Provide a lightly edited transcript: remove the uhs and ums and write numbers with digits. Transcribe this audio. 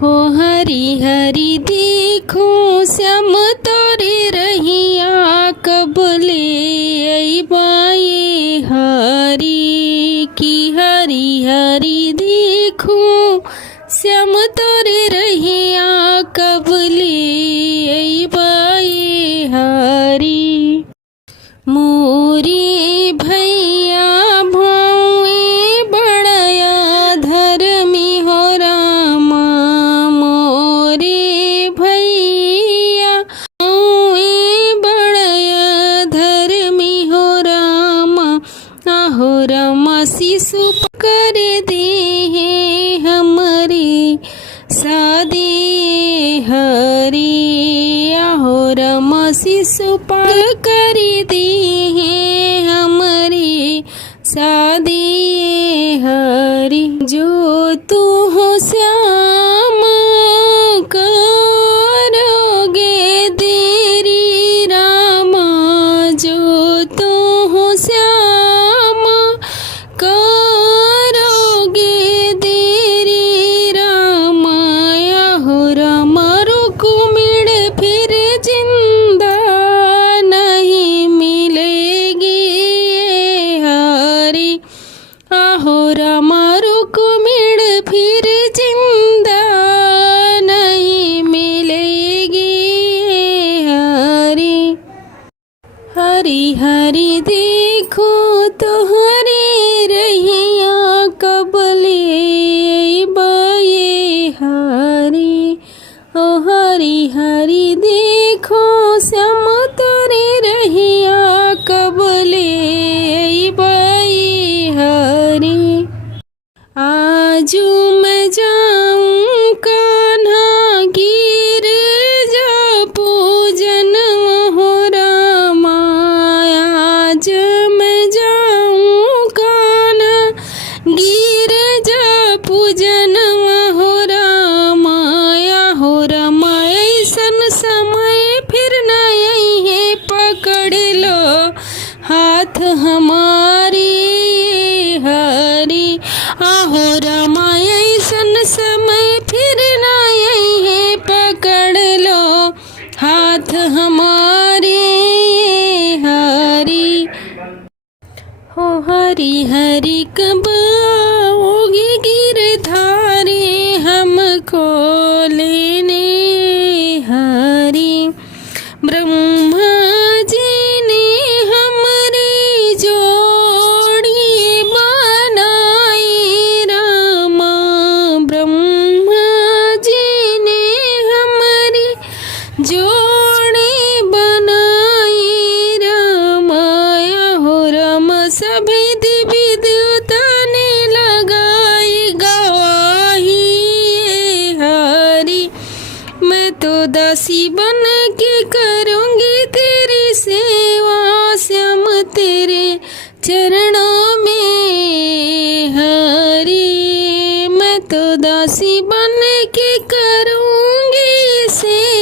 हो हरी हरी देखो श्याम तोरे रहिया कबले अइबाए हरी की हरी हरी देखो श्याम तोरे रहिया कबले अइबाए हरी मोरे भैया भावे बड़या धर्मी हो रामा मोरे भैया भावे बड़या धर्मी हो रामा आहो रामा शिशु कर दे हमरे सादे हरी आहो रामा शिशु कर दे हमरे सादे हरी जो तू हो श्याम करोगे देरी रामा जो तू हो श्याम करोगे देरी रामा आहो रामा रुक्मिण फिर जिंदा नहीं मिलेगी हरी आहो रामा रुक्मिण फिर जिंदा नहीं मिलेगी हरी हरी हरी देखो तो हरी रहिया कबले अइबाए हरी ओ हरी हरी देखो श्याम तोरे रहिया कबले अइबाए हरी आजू मैं जाऊं कान्हा गिर जा पूजन हो रामा आज मैं जाऊं कान्हा गिर जा पूजन हो रामा हो रामा ऐसन समय फिर नहीं है पकड़ लो हाथ हमारी हरी आहो रामा ऐसन समय फिर नहीं है पकड़ लो हाथ हमारे हरी हो हरी हरी कब आओगे गिरधारी हमको लेने हरी ब्रह्मा जी ने हमारी जोड़ी बनाई रामा ब्रह्मा जी ने हमारी जोड़ी बनाई रामा हो रामा सभी देवी देवता ने लगाई गवाही हरी मैं तो दासी बन के करूँगी तेरी सेवा श्याम तेरे चरणों में हरी मैं तो दासी बन के करूँगी सेवा